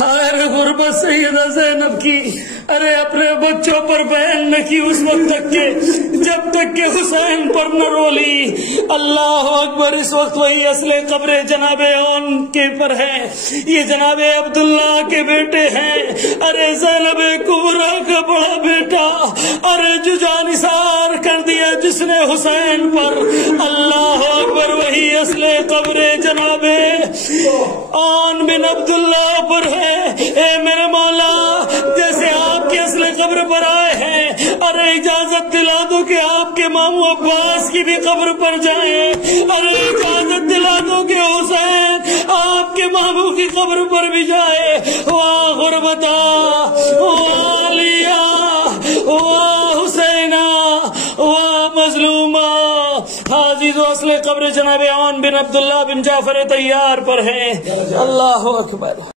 ہائے غربت سیدہ زینب کی، ارے اپنے بچوں پر بہن نہ کی اس وقت تک کے جب تک کہ حسین پر نہ رولی۔ اللہ اکبر۔ اس وقت وہی اصل قبر جناب اون کے پر ہے، یہ جناب عبداللہ کے بیٹے ہیں، ارے زینب کبریٰ کا بڑا بیٹا، ارے جو جانثار کر دیا جس نے حسین پر۔ اللہ اکبر۔ وہی اصل قبر جناب اون بن عبداللہ پر ہے۔ اے میرے مولا، جیسے آپ کے اصل قبر پر آئے ہیں، ارے اجازت دلا دو کہ آپ کے ماموں عباس کی بھی قبر پر جائیں، ارے اجازت دلا دو کہ حسین آپ کے ماموں کی قبر پر بھی جائے۔ واہ غربتا، واہ علیہ، واہ حسینہ، واہ مظلومہ۔ حاضر و اصل قبر جناب اون بن عبداللہ بن جعفر طیار پر ہے۔ اللہ اکبر۔